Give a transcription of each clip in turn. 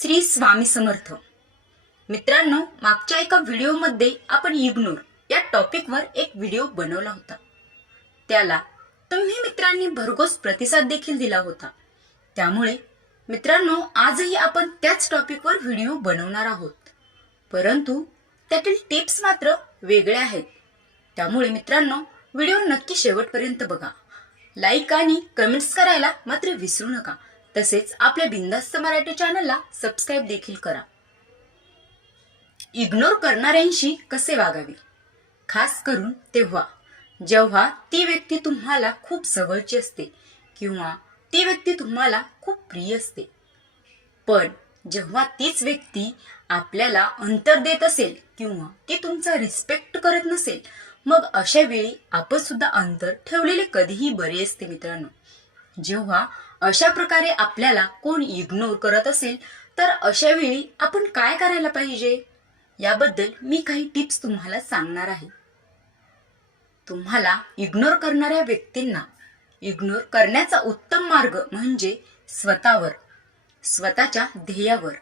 श्री स्वामी समर्थ. मित्रांनो मागच्या एका व्हिडिओमध्ये आपण इग्नोर या टॉपिकवर एक व्हिडिओ बनवला होता. त्याला तुम्ही मित्रांनी भरघोस प्रतिसाद देखील दिला होता. त्यामुळे मित्रांनो आजही आपण त्याच टॉपिकवर व्हिडिओ बनवणार आहोत. परंतु त्यातील टिप्स मात्र वेगळे आहेत. त्यामुळे मित्रांनो व्हिडिओ नक्की शेवटपर्यंत बघा. लाईक आणि कमेंट्स करायला मात्र विसरू नका. तसेच आपल्या बिंदास्त मराठी चॅनलला सबस्क्राईब देखील करा. इग्नोर करणाऱ्यांशी कसे वागावे? खास करून तेव्हा जेव्हा ती व्यक्ती तुम्हाला खूप जवळची असते किंवा ती व्यक्ती तुम्हाला खूप प्रिय असते. पण जेव्हा तीच व्यक्ती आपल्याला अंतर देत असेल किंवा ती तुमचा रिस्पेक्ट करत नसेल मग अशा वेळी आपण सुद्धा अंतर ठेवलेले कधीही बरे असते मित्रांनो. जेव्हा अशा प्रकारे आपल्याला कोण इग्नोर करत असेल तर अशा वेळी आपण काय करायला पाहिजे? याबद्दल मी काही टिप्स तुम्हाला सांगणार आहे. तुम्हाला इग्नोर करणाऱ्या व्यक्तींना इग्नोर करण्याचा उत्तम मार्ग म्हणजे स्वतःवर स्वतःच्या ध्येयावर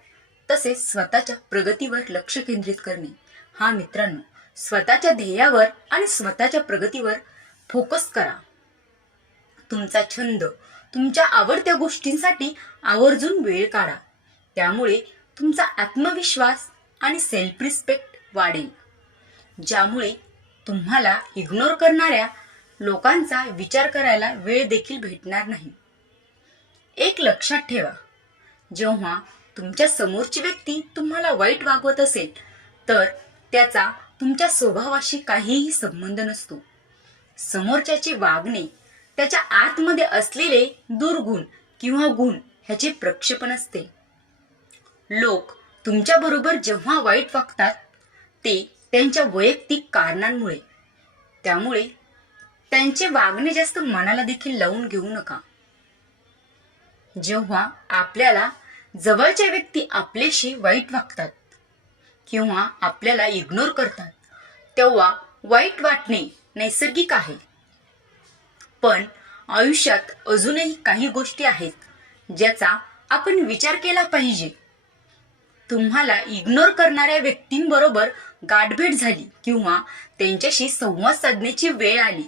तसेच स्वतःच्या प्रगतीवर लक्ष केंद्रित करणे. हा मित्रांनो स्वतःच्या ध्येयावर आणि स्वतःच्या प्रगतीवर फोकस करा. तुमचा छंद तुमच्या आवडत्या गोष्टींसाठी आवर्जून वेळ काढा. त्यामुळे तुमचा आत्मविश्वास आणि सेल्फ रिस्पेक्ट वाढेल. ज्यामुळे तुम्हाला इग्नोर करणाऱ्या लोकांचा विचार करायला वेळ देखील भेटणार नाही. एक लक्षात ठेवा जेव्हा तुमच्या समोरची व्यक्ती तुम्हाला वाईट वागवत असेल तर त्याचा तुमच्या स्वभावाशी काहीही संबंध नसतो. समोरच्याचे वागणे त्याच्या आतमध्ये असलेले दुर्गुण किंवा गुण ह्याचे प्रक्षेपण असते. लोक तुमच्याबरोबर जेव्हा वाईट वागतात ते त्यांच्या वैयक्तिक कारणांमुळे. त्यामुळे त्यांचे वागणे जास्त मनाला देखील लावून घेऊ नका. जेव्हा आपल्याला जवळच्या व्यक्ती आपल्याशी वाईट वागतात किंवा आपल्याला इग्नोर करतात तेव्हा वाईट वाटणे नैसर्गिक आहे. पण आयुष्यात अजूनही काही गोष्टी आहेत ज्याचा आपण विचार केला पाहिजे. तुम्हाला इग्नोर करणाऱ्या व्यक्तींबरोबर गाठभेट झाली किंवा त्यांच्याशी संवाद साधण्याची वेळ आली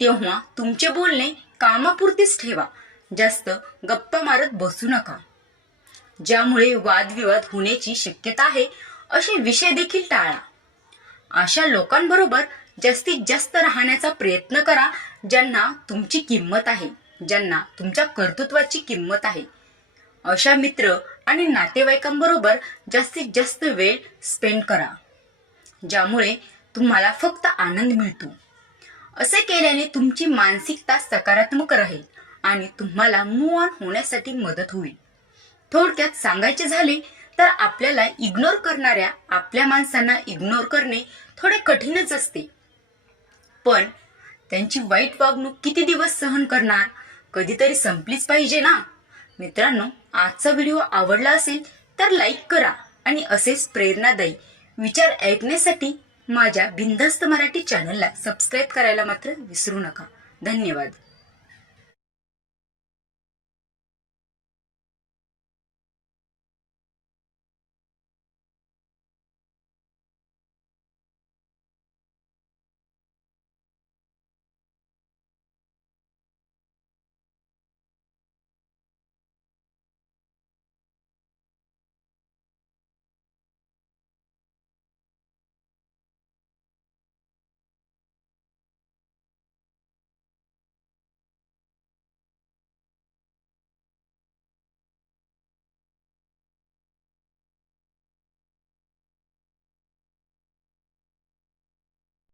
तेव्हा तुमचे बोलणे कामापुरतीच ठेवा. जास्त गप्पा मारत बसू नका. ज्यामुळे वादविवाद होण्याची शक्यता आहे असे विषय देखील टाळा. अशा लोकांबरोबर जास्तीत जास्त राहण्याचा प्रयत्न करा ज्यांना तुमची किंमत आहे ज्यांना तुमच्या कर्तृत्वाची किंमत आहे. अशा मित्र आणि नातेवाईकांबरोबर जास्तीत जास्त वेळ स्पेंड करा ज्यामुळे तुम्हाला फक्त आनंद मिळतो. असे केल्याने तुमची मानसिकता सकारात्मक राहील आणि तुम्हाला मूव ऑन होण्यासाठी मदत होईल. थोडक्यात सांगायचे झाले तर आपल्याला इग्नोर करणाऱ्या आपल्या माणसांना इग्नोर करणे थोडे कठीणच असते. पण त्यांची वाईट वागणूक किती दिवस सहन करणार? कधीतरी संपलीच पाहिजे ना? मित्रांनो आजचा व्हिडिओ आवडला असेल तर लाईक करा आणि असेच प्रेरणादायी विचार ऐकण्यासाठी माझ्या बिंदस्त मराठी चॅनलला सबस्क्राईब करायला मात्र विसरू नका. धन्यवाद.